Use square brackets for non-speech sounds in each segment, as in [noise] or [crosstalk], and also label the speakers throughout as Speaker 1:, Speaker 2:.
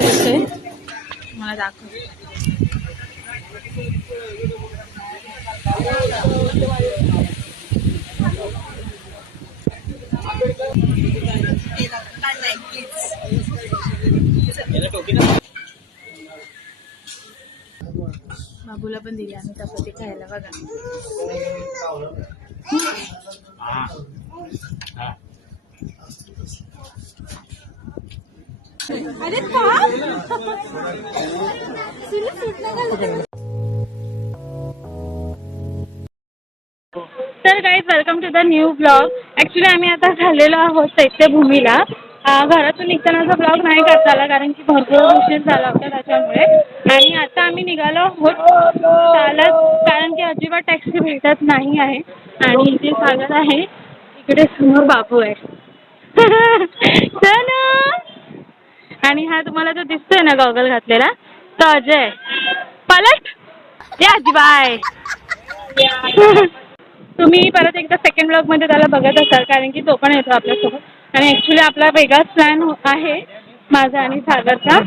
Speaker 1: दिसतोय मला दाखव बाबूला पण दिली आम्ही चपाती खायला बघा. अरे तर guys welcome to the new blog actually आम्ही आता झालेलो आहोत चैत्यभूमीला. घरातून निघतानाचा ब्लॉग नाही करता आला कारण की भरपूर उशीर झाला होता त्याच्यामुळे. आणि आता आम्ही निघालो आहोत चालत कारण की अजिबात टॅक्सी भेटत नाही आहे. आणि इथे सागर आहे. इकडे समोर बाबू आहे. [laughs] चल. आणि हा तुम्हाला जो दिसतोय ना गॉगल घातलेला तो अजय पलट. या बाय [laughs] तुम्ही परत एकदा सेकंड ब्लॉगमध्ये त्याला बघत असाल कारण की तो पण येतो आपल्यासोबत. आणि ॲक्च्युली आपला वेगळाच प्लॅन आहे माझा आणि सागरचा.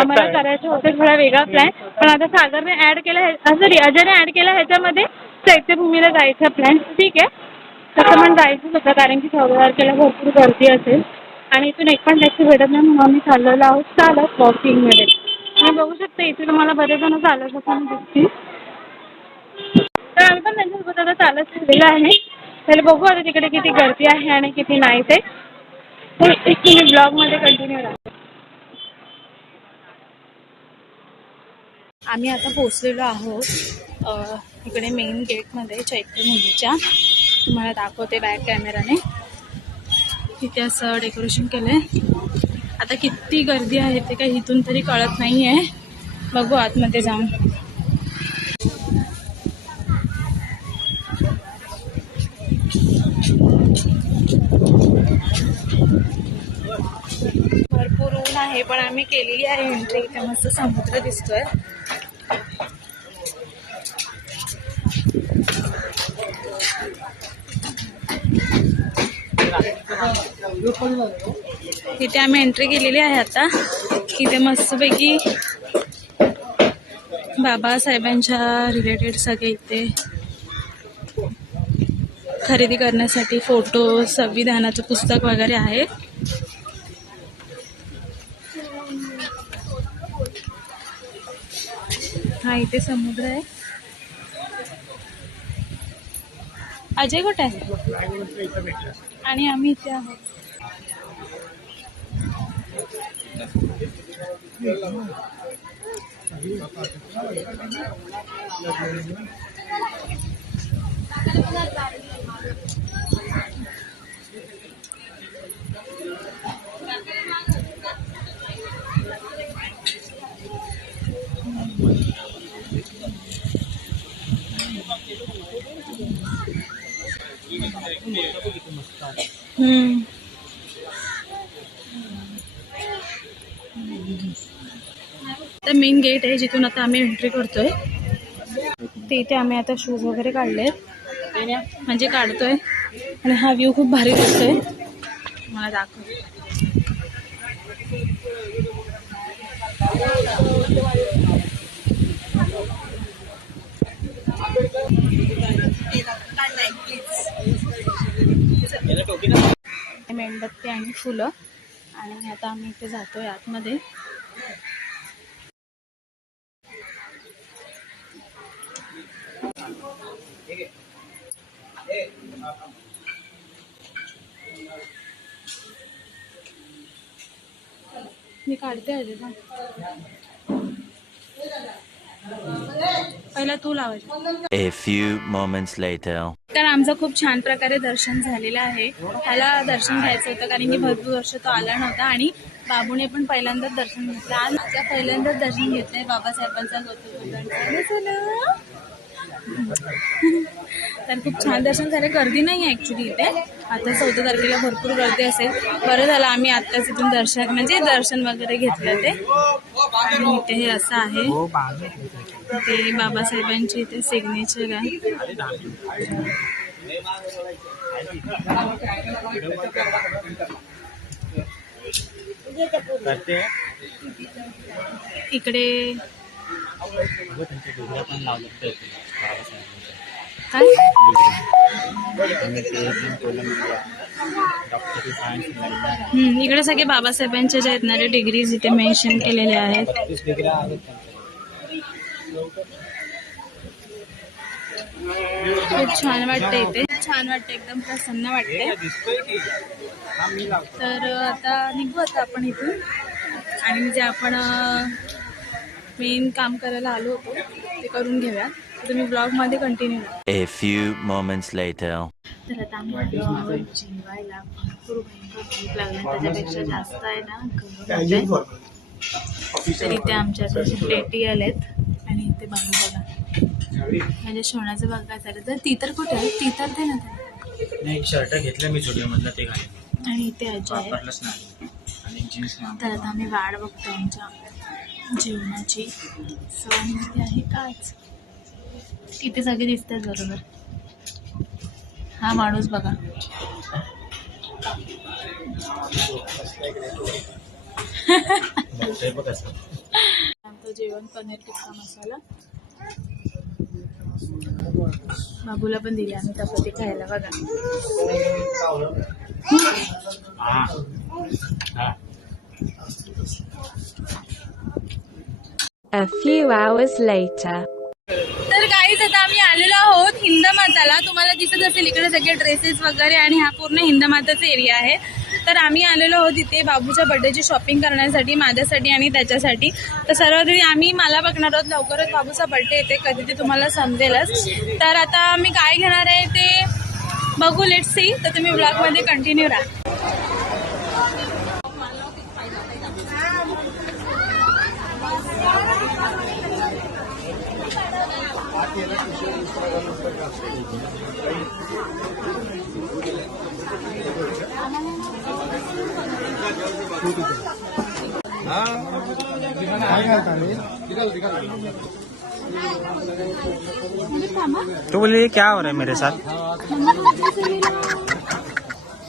Speaker 1: आम्हाला करायचे होते थोडा वेगळा प्लॅन पण आता सागरने ॲड केला सॉरी अजयने ॲड केला ह्याच्यामध्ये चैत्यभूमीला जायचा प्लॅन ठीक आहे. तसं पण जायचंच होतं कारण की चौदा तारखेला भरपूर गर्दी असेल. आणि इथून एक पण टॅक्सी भेटत नाही म्हणून आम्ही चाललेलो आहोत चालत वॉकिंगमध्ये तुम्ही बघू शकता इथे तुम्हाला बरेच जण चालत असताना दिसतील. तर आम्ही पण त्यांच्यासोबत आता चालत झालेलं आहे. तर बघू आता तिकडे किती गर्दी आहे आणि किती नाही ते. तुम्ही ब्लॉगमध्ये कंटिन्यू राहा. आम्ही आता पोचलेलो आहोत इकडे मेन गेटमध्ये मुलीच्या. तुम्हाला दाखवते बॅक कॅमेराने तिथे असं डेकोरेशन केलं आहे आता किती गर्दी आहे ते काही इथून तरी कळत नाही आहे बघू आतमध्ये जाऊन. आहे पण आम्ही केलेली आहे एंट्री इथे मस्त समुद्र दिसतोय. तिथे आम्ही एंट्री केलेली आहे आता. इथे मस्तपैकी बाबासाहेबांच्या रिलेटेड सगळे इथे खरेदी करण्यासाठी फोटो संविधानाचं पुस्तक वगैरे आहे. इथे समुद्र आहे. अजय कुठे आहे? आणि आम्ही इथे आहोत. तर मेन गेट आहे जिथून आता आम्ही एंट्री करतोय. ते इथे आम्ही आता शूज वगैरे काढले म्हणजे काढतोय. आणि हा व्ह्यू खूप भारी दिसतोय. मला दाखव. मेणबत्ती आणि फुलं. आणि आता आम्ही इथे जातोय आतमध्ये. मी काढते अजय पहिला तू लावायचं
Speaker 2: A few moments later.
Speaker 1: तर आमचं खूप छान प्रकारे दर्शन झालेलं आहे. त्याला दर्शन घ्यायचं होतं कारण की भरपूर वर्ष तो आला नव्हता आणि बाबूने पण पहिल्यांदाच दर्शन घेतलं. आज माझ्या पहिल्यांदाच दर्शन घेतलंय बाबासाहेबांचा. तर खूप छान दर्शन झाले. गर्दी नाही आहे ॲक्च्युली इथे. आता चौदा तारखेला भरपूर गर्दी असेल. बरं झालं आम्ही आत्ताच इथून दर्शन म्हणजे दर्शन वगैरे घेतलं ते. आणि इथे हे असं आहे. ते बाबासाहेबांची इथे सिग्नेचर आहे. इकडे हम्म, इकडे सगळे बाबासाहेबांच्या ज्या डिग्रीज इथे मेन्शन केलेल्या आहेत. खूप छान वाटतं इथे छान वाटतं एकदम प्रसन्न वाटते तर आता निघू आता आपण इथून. आणि जे आपण मेन काम करायला आलो होतो. ते करून घेऊया तर तुम्ही ब्लॉगमध्ये continue
Speaker 2: A few moments later.
Speaker 1: तर आता आम्ही जेवायला भरपूर भयंकर भूक लागली. त्याच्यापेक्षा जास्त आहे ना. तर इथे आमच्या प्लेटी आलेत. आणि इथे बांधू बघा म्हणजे सोन्याचं बघा तर तर ती तर कुठे आहे? ती तर ते ना.
Speaker 3: नाही एक शर्ट घेतलं मी छोटे मधलं ते घालेन.
Speaker 1: आणि इथे आजी आहे
Speaker 3: वापरलंच नाही. आणि जीन्स
Speaker 1: तर आता आम्ही वाट बघतो आमच्या जेवणाची. सो मध्ये आहे काच. इथे सगळे दिसतात बरोबर. हा माणूस बघा.
Speaker 3: बघतोय बघ असं. [laughs]
Speaker 1: आमचं जेवण पनीर टिक्का मसाला. बाबूला पण दिली आम्ही चपाती खायला बघा.
Speaker 4: A few hours later.
Speaker 1: तर काहीच आता आम्ही आलेलो आहोत हिंदमाताला. तुम्हाला दिसत असेल इकडे सगळे ड्रेसेस वगैरे आणि हा पूर्ण हिंदमाताचा एरिया आहे. तर आम्ही आलेलो आहोत इथे बाबूच्या बर्थडेची शॉपिंग करण्यासाठी माझ्यासाठी आणि त्याच्यासाठी. तर सर्वात आम्ही मला बघणार आहोत लवकरच बाबूचा बर्थडे येते कधी ते तुम्हाला समजेलच. तर आता मी काय घेणार आहे ते बघू लेट सी तर तुम्ही ब्लॉगमध्ये कंटिन्यू राहा.
Speaker 3: तो बोलिए ये क्या हो रहा है मेरे साथ?